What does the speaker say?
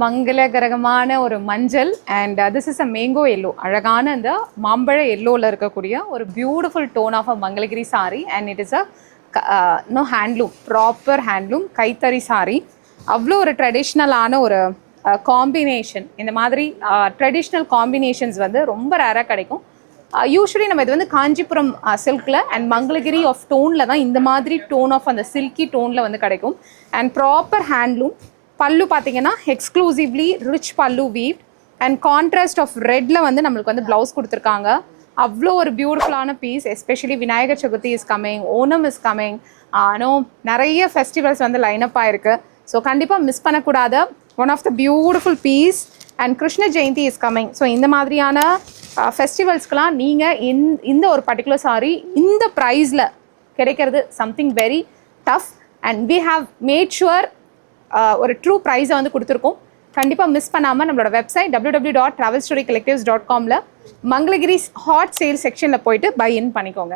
மங்களகரமான ஒரு மஞ்சள் and this is a mango yellow. அழகான அந்த மாம்பழ எல்லோவில் இருக்கக்கூடிய ஒரு beautiful tone of a Mangalagiri sari and it is a handloom, proper handloom கைத்தறி சாரி. அவ்வளோ ஒரு ட்ரெடிஷ்னலான ஒரு காம்பினேஷன். இந்த மாதிரி ட்ரெடிஷ்னல் காம்பினேஷன்ஸ் வந்து ரொம்ப ரேராக கிடைக்கும். யூஸ்வலி நம்ம இது வந்து காஞ்சிபுரம் சில்கில் அண்ட் மங்களகிரி ஆஃப் டோனில் தான் இந்த மாதிரி டோன் ஆஃப் அந்த சில்கி டோனில் வந்து கிடைக்கும். And proper handloom. பல்லு பார்த்தீங்கன்னா exclusively rich pallu weave and contrast of ரெட்டில் வந்து நம்மளுக்கு வந்து ப்ளவுஸ் கொடுத்துருக்காங்க. அவ்வளோ ஒரு பியூட்டிஃபுல்லான piece. Especially Vinayagar Chaturthi is coming, Onam is coming. நிறைய ஃபெஸ்டிவல்ஸ் வந்து லைனப் ஆயிருக்கு. ஸோ கண்டிப்பாக மிஸ் பண்ணக்கூடாத one of the beautiful piece. And Krishna Jayanthi is coming. So இந்த மாதிரியான ஃபெஸ்டிவல்ஸ்க்கெலாம் நீங்கள் இந்த ஒரு பர்டிகுலர் சாரி இந்த ப்ரைஸில் கிடைக்கிறது something very tough. And we have made sure ஒரு ட்ரூ ப்ரைஸை வந்து கொடுத்துருக்கோம். கண்டிப்பாக மிஸ் பண்ணாமல் நம்மளோட வெப்சைட் www.travelstorycollectives.comல மங்களகிரிஸ் ஹாட் சேல் செக்ஷனில் போயிட்டு பை இன் பண்ணிக்கோங்க.